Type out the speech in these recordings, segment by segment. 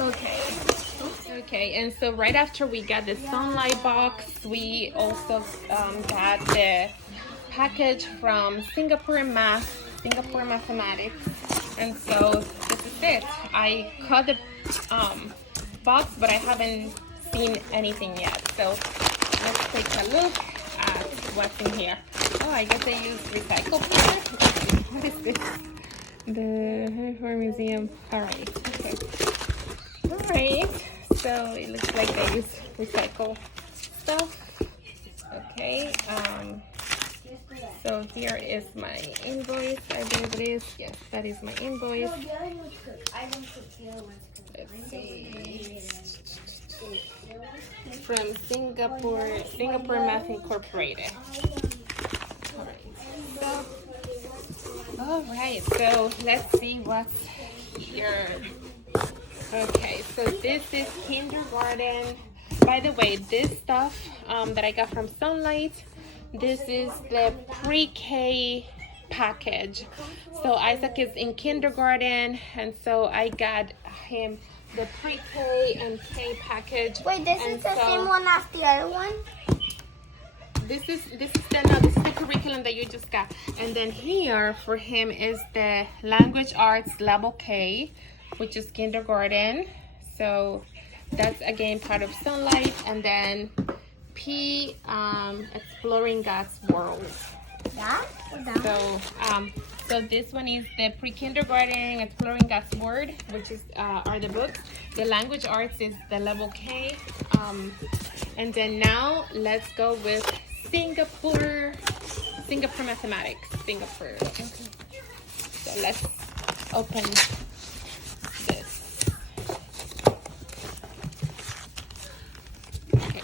Okay. Okay, and so right after we got the Sunlight box, we also got the package from Singapore Mathematics. And so this is it. I cut the box, but I haven't seen anything yet. So let's take a look at what's in here. Oh, I guess they use recycled paper. What is this? The Hanover Museum. All right. Okay. All right. So it looks like they use recycled stuff. Okay. So here is my invoice. I believe it is. Yes, that is my invoice. Let's see. From Singapore Math Incorporated. All right. So let's see what's here. Okay, so this is kindergarten. By the way, this stuff that I got from Sunlight, this is the pre-K package. So Isaac is in kindergarten, and so I got him the pre-K and K package. Wait, this is the same one as the other one? This is the curriculum that you just got. And then here for him is the language arts level K, which is kindergarten. So that's again part of Sunlight. And then P, exploring God's world. That? So this one is the pre-kindergarten exploring God's word, which is are the books. The language arts is the level K. And then now let's go with Singapore Mathematics. Singapore. Okay. So let's open this. Okay.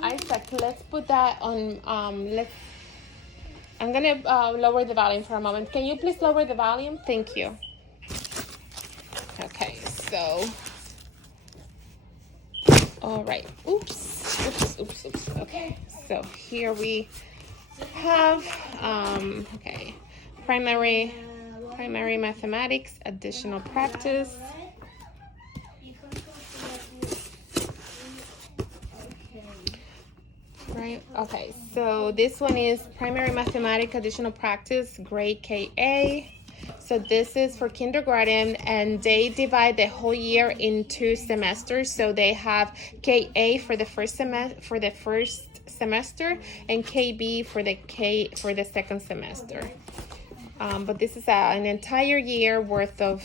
Isaac, let's put that on. I'm gonna lower the volume for a moment. Can you please lower the volume? Thank you. Okay, so, all right. Oops. Okay, so here we have, okay, primary mathematics, additional practice. Right. Okay, so this one is primary mathematics, additional practice, grade KA. So this is for kindergarten, and they divide the whole year in 2 semesters. So they have KA for the first semester, and KB for the second semester. But this is an entire year worth of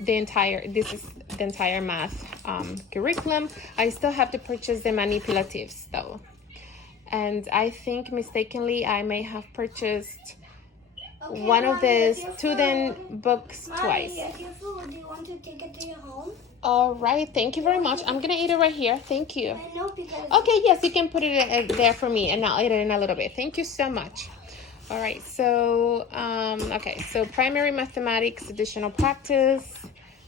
the entire math curriculum. I still have to purchase the manipulatives though, and I think mistakenly I may have purchased one of the student books twice. Do you want to take it to your home? All right, thank you very much. I'm gonna eat it right here. Thank you. I know, because Okay, yes, you can put it there for me, and I'll eat it in a little bit. Thank you so much. All right, so okay, so primary mathematics, additional practice.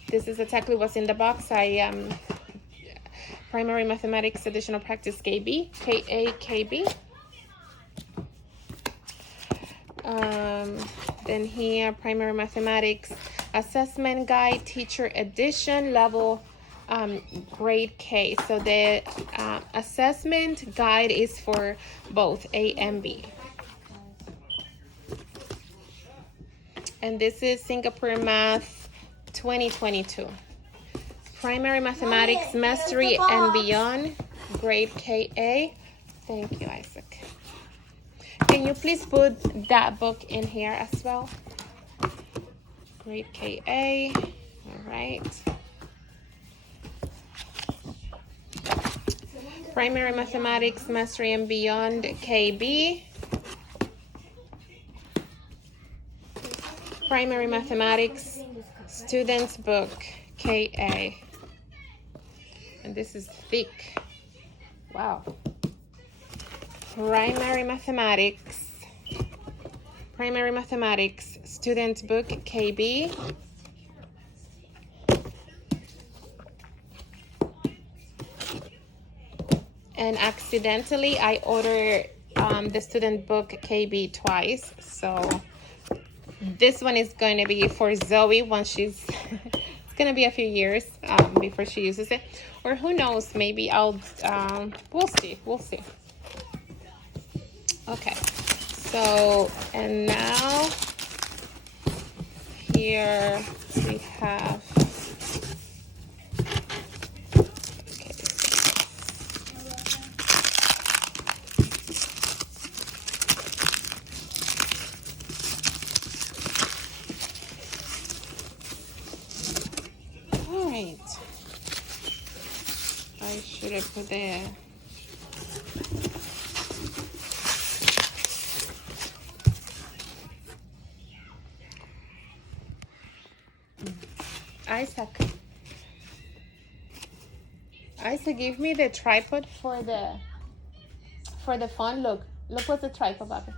This is exactly what's in the box. Primary mathematics, additional practice, KB, KA, KB. Then here, primary mathematics assessment guide, teacher edition, level grade K. So the assessment guide is for both A and B. And this is Singapore Math 2022. Primary Mathematics Mastery and Beyond, grade KA. Thank you, Isaac. Can you please put that book in here as well? Grade KA. All right. Primary Mathematics Mastery and Beyond, KB. Primary Mathematics Students Book, KA. And this is thick. Wow. Primary Mathematics Students Book, KB. And accidentally I ordered the student book KB twice, so this one is going to be for Zoe once she's it's going to be a few years before she uses it, or who knows, maybe I'll we'll see. Okay, so and now here we have I should have put there. Isaac, give me the tripod for the phone. Look what's the tripod up.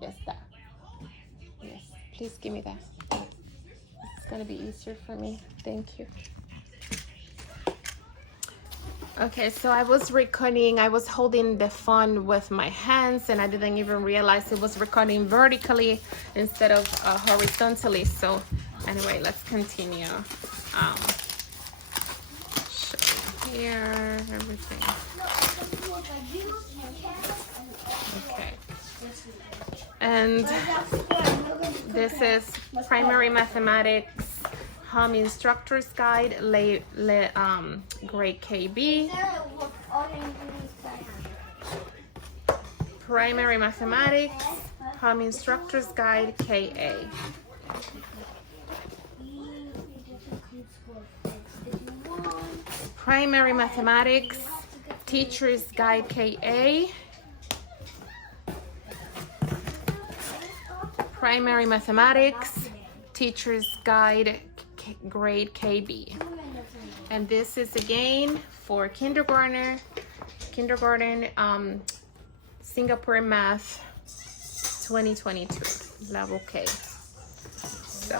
Yes, that. Yes, please give me that. It's gonna be easier for me. Thank you. Okay, so I was recording, I was holding the phone with my hands and I didn't even realize it was recording vertically instead of horizontally. So anyway, let's continue. Show here, everything. Okay. And this is Primary Mathematics Home Instructor's Guide, grade KB. Primary Mathematics Home Instructor's Guide KA. Primary Mathematics Teacher's Guide KA. Primary Mathematics Teacher's Guide grade KB. And this is again for kindergarten Singapore Math 2022 level K. So